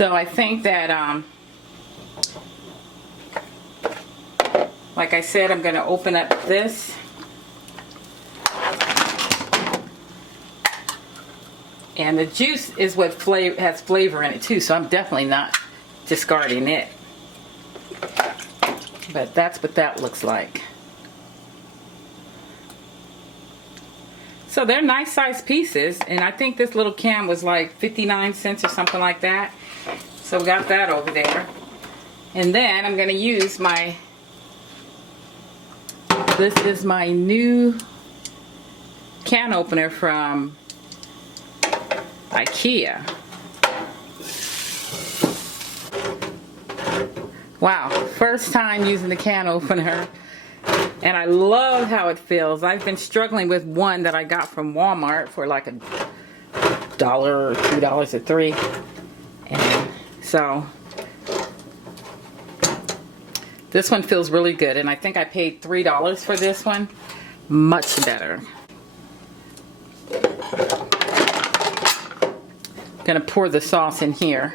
So I think that, like I said, I'm going to open up this. And the juice is what has flavor in it too, so I'm definitely not discarding it. But that's what that looks like. So they're nice sized pieces, and I think this little can was like 59 cents or something like that. So we got that over there. And then I'm going to use my, this is my new can opener from IKEA. Wow, first time using the can opener, and I love how it feels. I've been struggling with one that I got from Walmart for like $1 or $2 or $3, and so this one feels really good, and I think I paid $3 for this one. Much better. Gonna pour the sauce in here.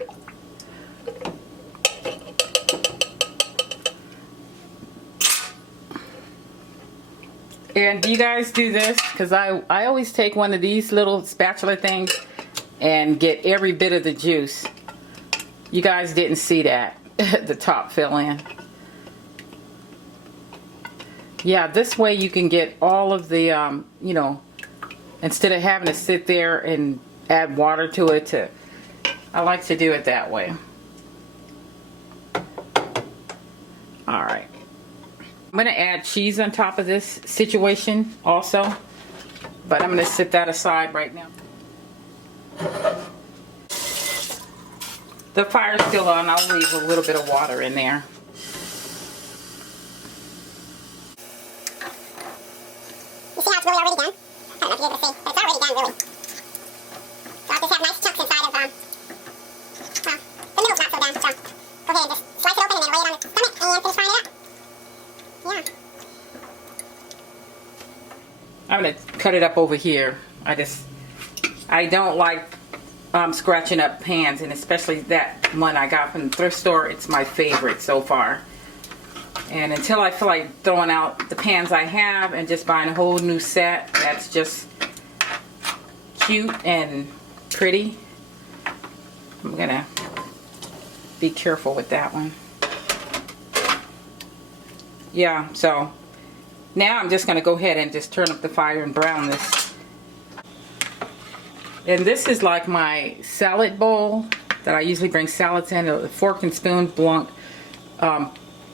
And do you guys do this? Because I always take one of these little spatula things and get every bit of the juice. You guys didn't see that. The top fill in. Yeah, this way you can get all of the, you know, instead of having to sit there and add water to it. I like to do it that way. Alright. I'm going to add cheese on top of this situation also. But I'm going to set that aside right now. The fire's still on. I'll leave a little bit of water in there. You see how it's really already done? I don't know if you're able to see, but it's already done, really. So I'll just have nice chunks inside of, well, the middle's not so done, so go ahead and just slice it open and then lay it on the stomach and finish frying it up. Yeah. I'm going to cut it up over here. I don't like scratching up pans, and especially that one I got from the thrift store. It's my favorite so far. And until I feel like throwing out the pans I have and just buying a whole new set that's just cute and pretty, I'm gonna be careful with that one. Yeah, so now I'm just gonna go ahead and just turn up the fire and brown this. And this is like my salad bowl that I usually bring salads in. A fork and spoon blunt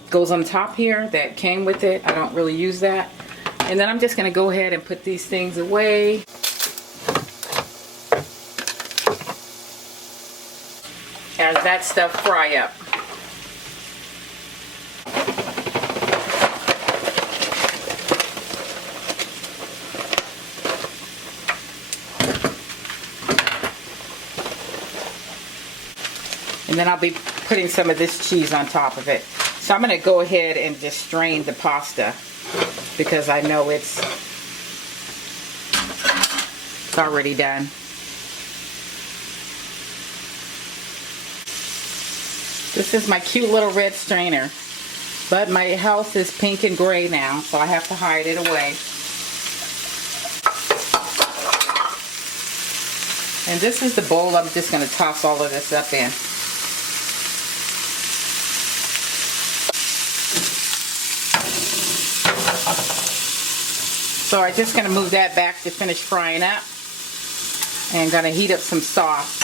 goes on top here that came with it. I don't really use that. And then I'm just going to go ahead and put these things away. As that stuff fry up. And then I'll be putting some of this cheese on top of it. So I'm going to go ahead and just strain the pasta because I know it's already done. This is my cute little red strainer, but my house is pink and gray now, so I have to hide it away. And this is the bowl I'm just going to toss all of this up in. So I'm just going to move that back to finish frying up. And going to heat up some sauce.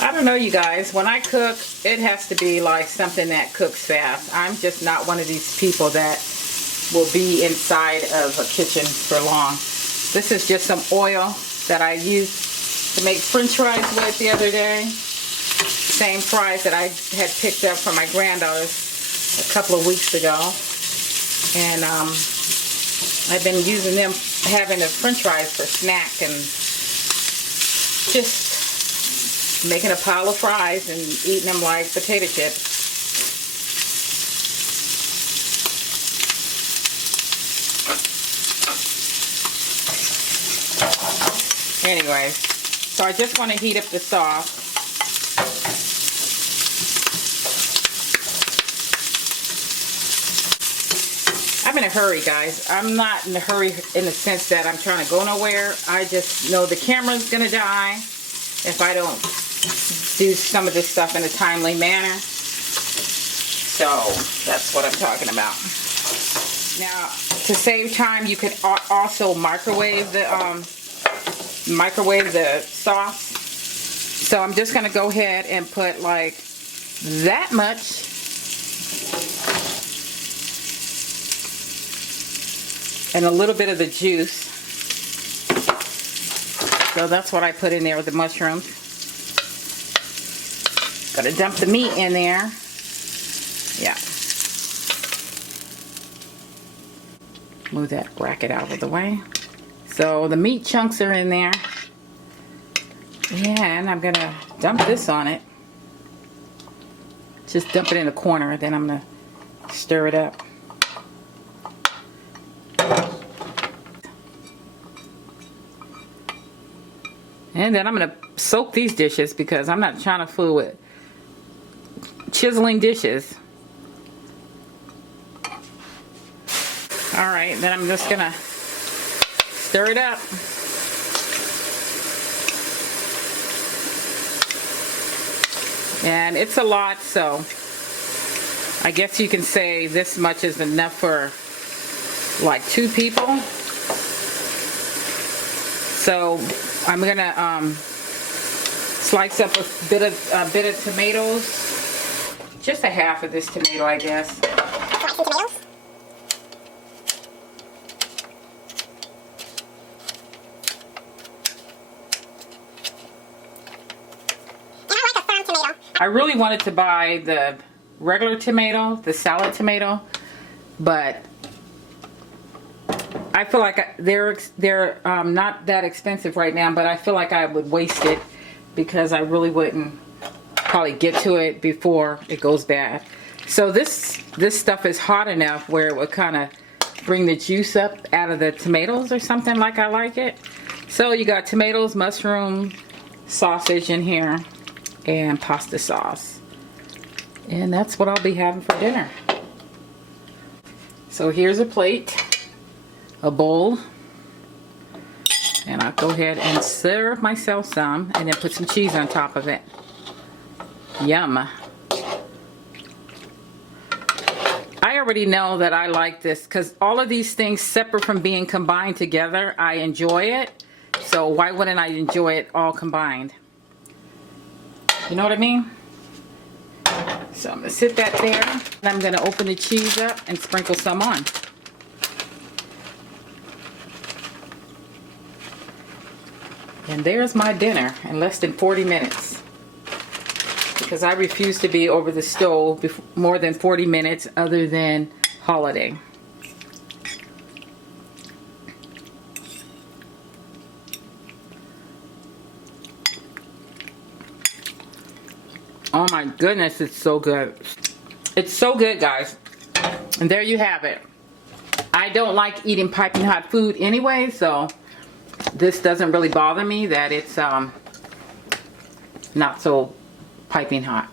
I don't know, you guys, when I cook, it has to be like something that cooks fast. I'm just not one of these people that will be inside of a kitchen for long. This is just some oil that I used to make french fries with the other day. Same fries that I had picked up from my granddaughter's a couple of weeks ago. And I've been using them, having the french fries for snack, and just making a pile of fries and eating them like potato chips. Anyway, so I just want to heat up the sauce. I'm in a hurry, guys. I'm not in a hurry in the sense that I'm trying to go nowhere. I just know the camera's gonna die if I don't do some of this stuff in a timely manner. So that's what I'm talking about. Now, to save time, you could also microwave the sauce. So I'm just gonna go ahead and put like that much. And a little bit of the juice. So that's what I put in there with the mushrooms. Gotta dump the meat in there. Yeah. Move that bracket out of the way. So the meat chunks are in there. And I'm gonna dump this on it. Just dump it in the corner, then I'm gonna stir it up. And then I'm going to soak these dishes because I'm not trying to fool with chiseling dishes. Alright, then I'm just going to stir it up. And it's a lot, so I guess you can say this much is enough for like 2 people. So I'm gonna slice up a bit of tomatoes, just a half of this tomato, I guess. Slice some tomatoes. And I like a firm tomato. I really wanted to buy the regular tomato, the salad tomato, but I feel like they're not that expensive right now, but I feel like I would waste it because I really wouldn't probably get to it before it goes bad. So this stuff is hot enough where it would kind of bring the juice up out of the tomatoes or something like I like it. So you got tomatoes, mushroom, sausage in here, and pasta sauce. And that's what I'll be having for dinner. So here's a plate. A bowl, and I'll go ahead and serve myself some and then put some cheese on top of it. Yum. I already know that I like this because all of these things separate from being combined together, I enjoy it. So why wouldn't I enjoy it all combined? You know what I mean? So I'm going to sit that there, and I'm going to open the cheese up and sprinkle some on. And there's my dinner in less than 40 minutes. Because I refuse to be over the stove more than 40 minutes other than holiday. Oh my goodness, it's so good. It's so good, guys. And there you have it. I don't like eating piping hot food anyway, so this doesn't really bother me that it's not so piping hot.